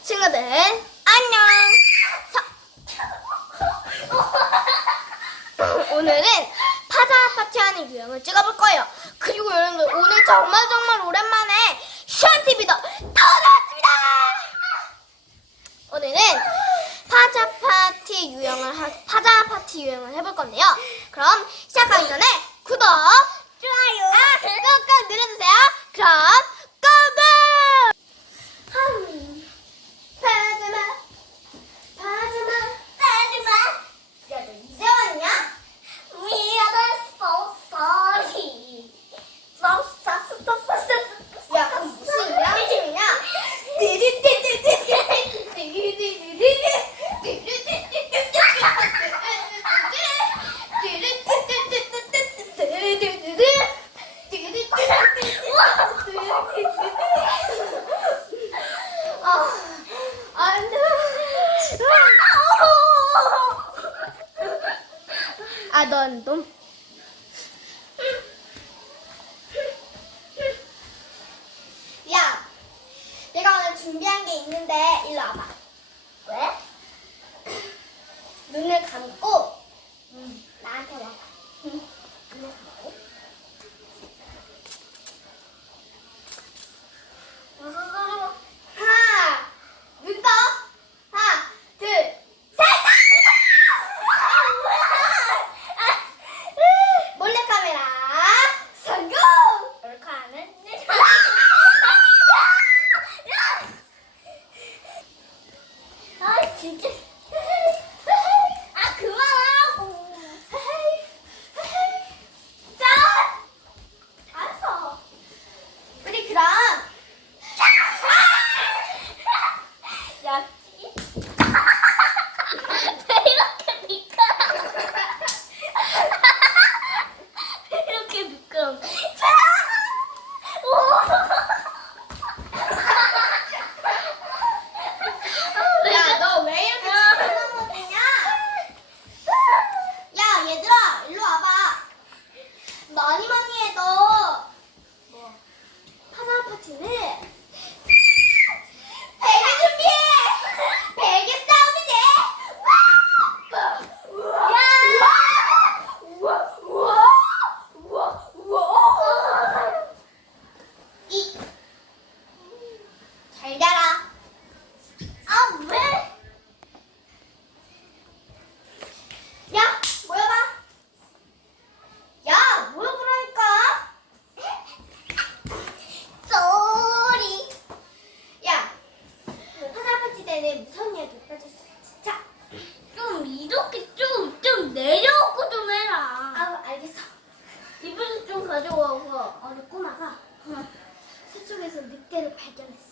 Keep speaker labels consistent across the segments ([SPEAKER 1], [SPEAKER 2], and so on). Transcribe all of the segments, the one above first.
[SPEAKER 1] 친구들 안녕. 자, 오늘은 파자 파티하는 유형을 찍어볼 거예요. 그리고 여러분들 오늘 정말 정말 오랜만에 시원 TV도 돌아왔습니다. 오늘은 파자 파티 유형을 하, 파자 파티 유형을 해볼 건데요. 그럼 시작하기 전에 구독, 좋아요, 아, 꾹꾹 눌러주세요. 그럼 고고! 파자마 파자마 파자마 야 너 이제 왔냐?
[SPEAKER 2] We are so sorry. So, so, so, so, so, so.
[SPEAKER 1] 야 그럼 무슨 이랑팀이냐? 아, 넌 너무 야, 내가 오늘 준비한 게 있는데 일로 와봐. 왜? 눈을 감고 음, 나한테 와봐.
[SPEAKER 2] 진짜.
[SPEAKER 1] 잘 자라.
[SPEAKER 2] 아, 왜?
[SPEAKER 1] 야, 모여봐. 야, 모여보라니까.
[SPEAKER 2] 쏘리.
[SPEAKER 1] 야, 화장파티 때는 무서운 이야기 있지. 자,
[SPEAKER 2] 좀 이렇게 좀, 좀 내려오고 좀 해라.
[SPEAKER 1] 아, 알겠어.
[SPEAKER 2] 이불 좀 가져와서.
[SPEAKER 1] 어느 꼬마가 서쪽에서 늑대를 발견했어.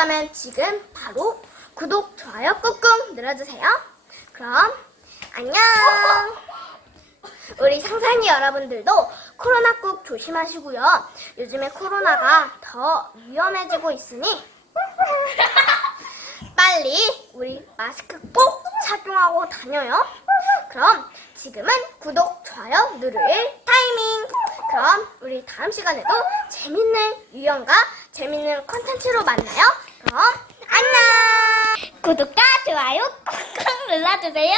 [SPEAKER 1] 재밌었다면 지금 바로 구독 좋아요 꾹꾹 눌러주세요. 그럼 안녕. 우리 상상이 여러분들도 코로나 꼭 조심하시고요. 요즘에 코로나가 더 위험해지고 있으니 빨리 우리 마스크 꼭 착용하고 다녀요. 그럼 지금은 구독, 좋아요 누를 타이밍. 그럼 우리 다음 시간에도 재밌는 유형과 재밌는 컨텐츠로 만나요. 그럼 안녕.
[SPEAKER 2] 구독과 좋아요 꾹꾹 눌러주세요.